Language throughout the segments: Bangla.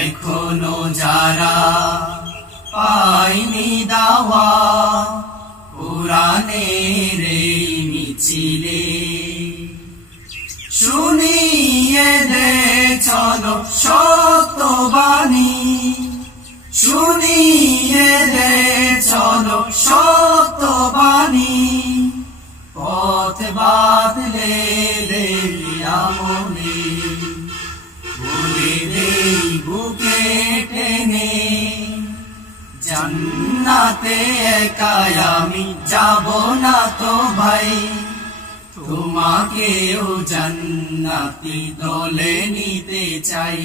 এখনো যারা পায়নি দাওয়া কোরআনের এই মিছিলে, শুনিয়ে দে চলো সত্যবাণী, শুনিয়ে দে চলো সত্যবাণী, পথ বাদলে আমলে বলে দেই বুকে টেনে, জান্নাতে একাই আমি যাব না তো ভাই, তোমাকেও জান্নাতি দলে নিতে চাই।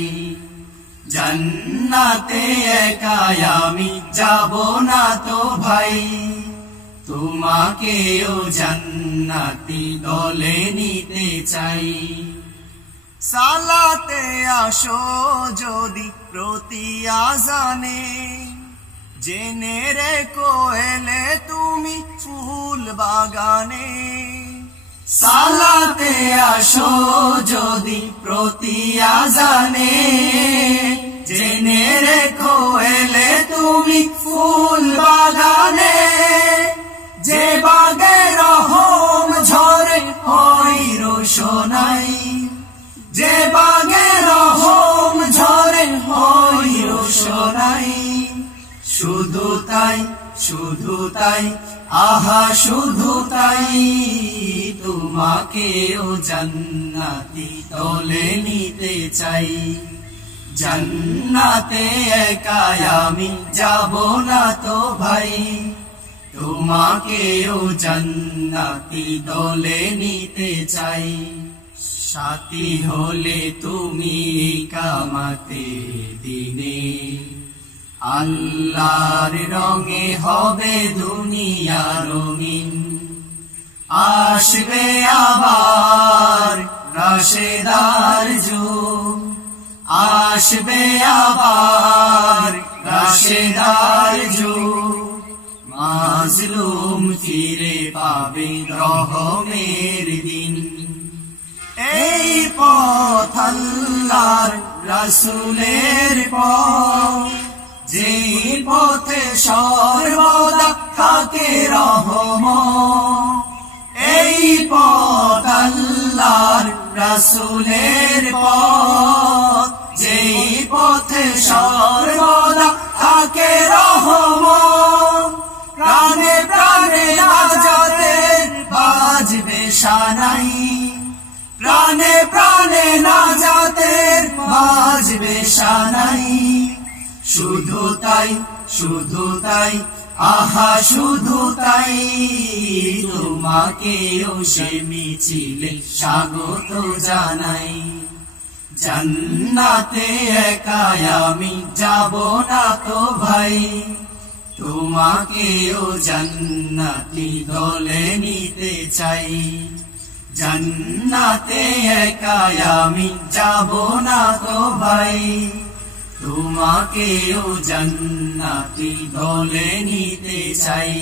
জান্নাতে একাই আমি যাব না তো ভাই, তোমাকেও জান্নাতি দলে নিতে চাই। সালাতে আসো যদি প্রতি আজানে, জেনে রেখো এলে তুমি ফুল বাগানে। সালাতে আসো যদি প্রতি আজানে, জেনে রেখো এলে তুমি ফুল বাগানে। যে বাগে রহম ঝরে হয় রোশনাই, যে বাগে রহম ঝরে হয় রোশনাই। শুধু তাই, শুধু তাই, আহা শুধু তাই, তোমাকেও জান্নাতি দলে নিতে চাই। জান্নাতে একাই আমি যাব না তো ভাই, তোমাকেও জান্নাতি দলে নিতে চাই। সাথী হলে তুমি কামাতে দিনে, আল্লাহর রঙে হবে দুনিয়া রঙিন। আসবে আবার রাশেদার যুগ, আসবে আবার রাশেদার যুগ। মাজলুম ফিরে পাবে রহমের দিন। এই পথ আল্লাহর রাসূলের পথ, যেই পথে সর্বদা থাকে রহমত। এই পথ আল্লাহর রাসূলের পথ, যেই পথে সর্বদা থাকে রহমত। প্রাণে প্রাণে নাজাতের বাজবে সানাই, প্রাণে প্রাণে নাজাতের বাজবে সানাই। শুধু তাই, শুধু তাই, আহা শুধু তাই, তোমাকেও সে মিছিলে স্বাগত জানাই। জান্নাতে একাই আমি যাব না তো ভাই, তোমাকেও জান্নাতি দলে নিতে চাই। জান্নাতে একাই আমি যাব না তো ভাই, তোমাকেও জান্নাতি দলে নিতে চাই।